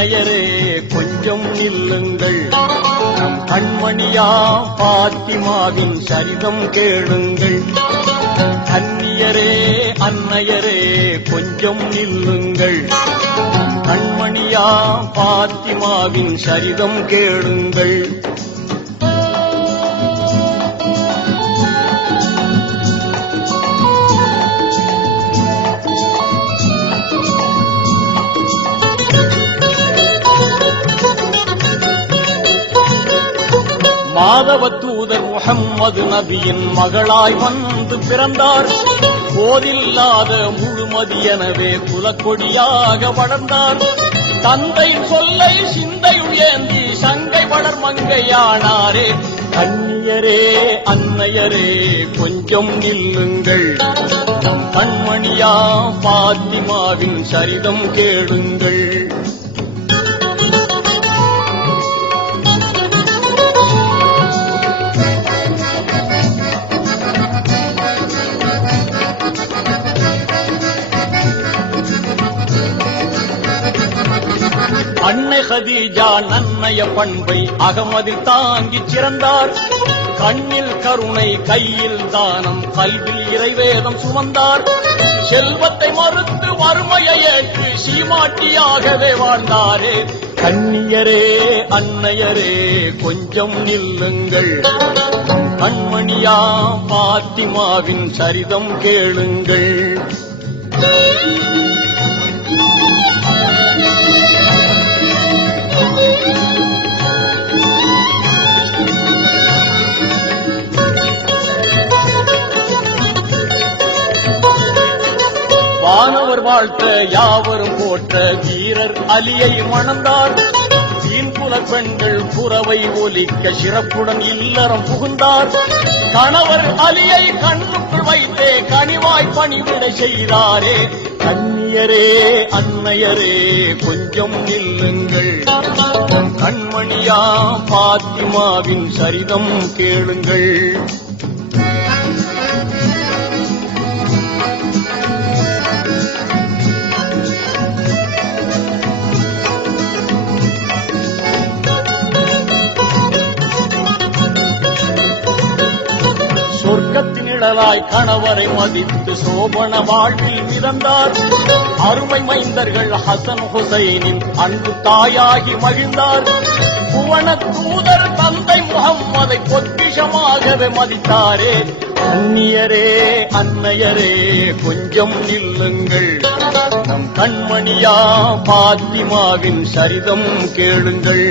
அன்னையரே கொஞ்சம் நில்லுங்கள், நம் கண்மணியா பாத்திமாவின் சரிதம் கேளுங்கள். கன்னியரே அன்னையரே கொஞ்சம் நில்லுங்கள், கண்மணியா பாத்திமாவின் சரிதம் கேளுங்கள். மாதவ தூதர் முஹம்மது நபியின் மகளாய் வந்து பிறந்தார். போதில்லாத முழுமதி எனவே குலக்கொடியாக வளர்ந்தார். தந்தையின் சொல்லை சிந்தையுள் ஏந்தி சங்கை வளர் மங்கையானாரே. கன்னியரே அன்னையரே கொஞ்சம் நில்லுங்கள், கண்மணியா பாத்திமாவின் சரிதம் கேளுங்கள். அன்னை ஹதீஜா நன்மைய பண்பை அகமதில் தாங்கிச் சிறந்தார். கண்ணில் கருணை கையில் தானம் கல்வில் இறைவேதம் சுமந்தார். செல்வத்தை மறுத்து வறுமையை ஏற்று சீமாட்டியாகவே வாழ்ந்தாரே. கன்னியரே அன்னையரே கொஞ்சம் நில்லுங்கள், கண்மணியா பாத்திமாவின் சரிதம் கேளுங்கள். வானவர் வாழ்த்த யாவரும் போற்ற வீரர் அலியை மணந்தார். தீன்புல பெண்கள் புறவை ஒலிக்க சிறப்புடன் இல்லறம் புகுந்தார். கணவர் அலியை கண்ணுக்குள் வைத்தே கனிவாய் பணிவிடை செய்தாரே. கன்னியரே அன்னையரே கொஞ்சம் நில்லுங்கள், கண்மணியா பாத்திமாவின் சரிதம் கேளுங்கள். சொர்க்கத்தின் நிழலாய் கணவரை மதித்து சோபன வாழ்வில் மிதந்தார். அருமை மைந்தர்கள் ஹசன் ஹுசைனின் அன்பு தாயாகி மகிழ்ந்தார். புவன தூதர் தந்தை முகம்மதை பொக்கிஷமாகவே மதித்தாரே. கன்னியரே அன்னையரே கொஞ்சம் நில்லுங்கள், நம் கண்மணியா பாத்திமாவின் சரிதம் கேளுங்கள்.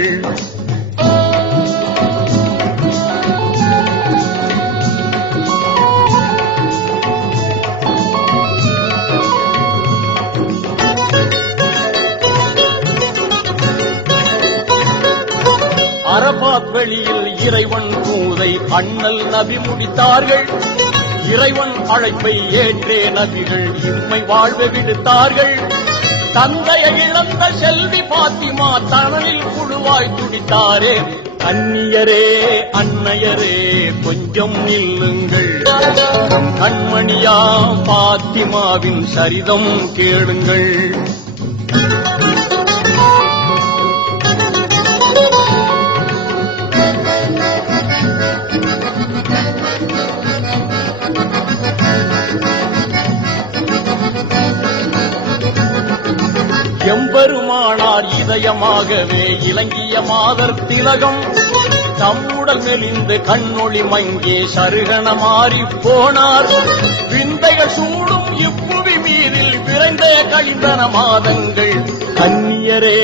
அரபாத் வெளியில் இறைவன் தூதை அண்ணல் நபி முடித்தார்கள். இறைவன் அழைப்பை ஏற்றே நபிகள் இம்மை வாழ்வை விடுத்தார்கள். தந்தையை இழந்த செல்வி பாத்திமா தணலில் புழுவாய் துடித்தாரே. கன்னியரே அன்னையரே கொஞ்சம் நில்லுங்கள், கண்மணியா பாத்திமாவின் சரிதம் கேளுங்கள். எம்பெருமானார் இதயமாகவே இலங்கிய மாதர் திலகம். தம்முடல் மெலிந்து கண்ணொளி மங்கே சருகன மாறி போனார். விந்தைகள் சூடும் இப்புவி மீதில் விரைந்தே கழிந்தன மாதங்கள். கன்னியரே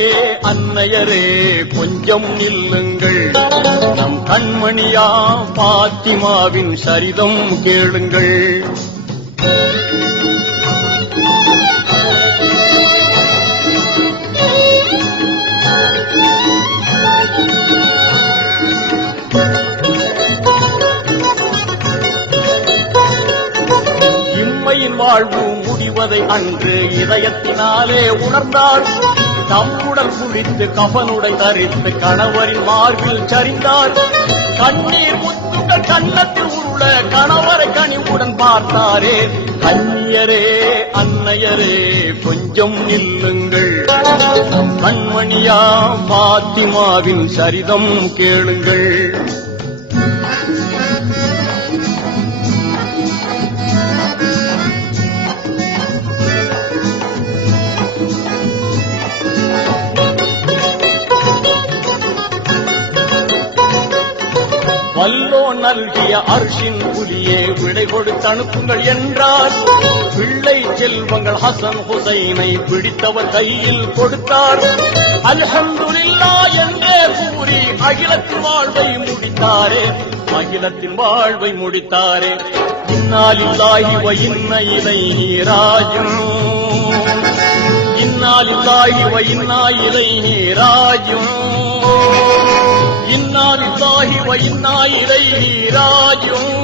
அன்னையரே கொஞ்சம் நில்லுங்கள், நம் கண்மணியா பாத்திமாவின் சரிதம் கேளுங்கள். இம்மையின் வாழ்வு முடிவதை அன்று இதயத்தினாலே உணர்ந்தார். தம்முடன் குளித்து கபனுடை தரித்து கணவரின் மார்பில் சரிந்தார். கண்ணீர் முத்துக்கள் கண்ணத்தில் உள்ள கணவரை கனிவுடன் பார்த்தாரே. கன்னியரே அன்னையரே கொஞ்சம் நில்லுங்கள், கண்மணியா பாத்திமாவின் சரிதம் கேளுங்கள். வல்லோ நல்கிய அர்ஷின் புலியே விடை கொடுத்து அனுப்புங்கள் என்றார். பிள்ளை செல்வங்கள் ஹசன் ஹுசைனை பிடித்தவர் கையில் கொடுத்தார். அல்ஹம்துலில்லாஹ் என்றே கூறி அகிலத்தின் வாழ்வை முடித்தாரே, அகிலத்தின் வாழ்வை முடித்தாரே. இன்னா லில்லாஹி வ இன்னா இலைஹி ராஜிஊன், இன்னா லில்லாஹி வ இன்னா இலைஹி ராஜிஊன், இன்னா லில்லாஹி வ இன்னா இலைஹி ராஜிஊன்.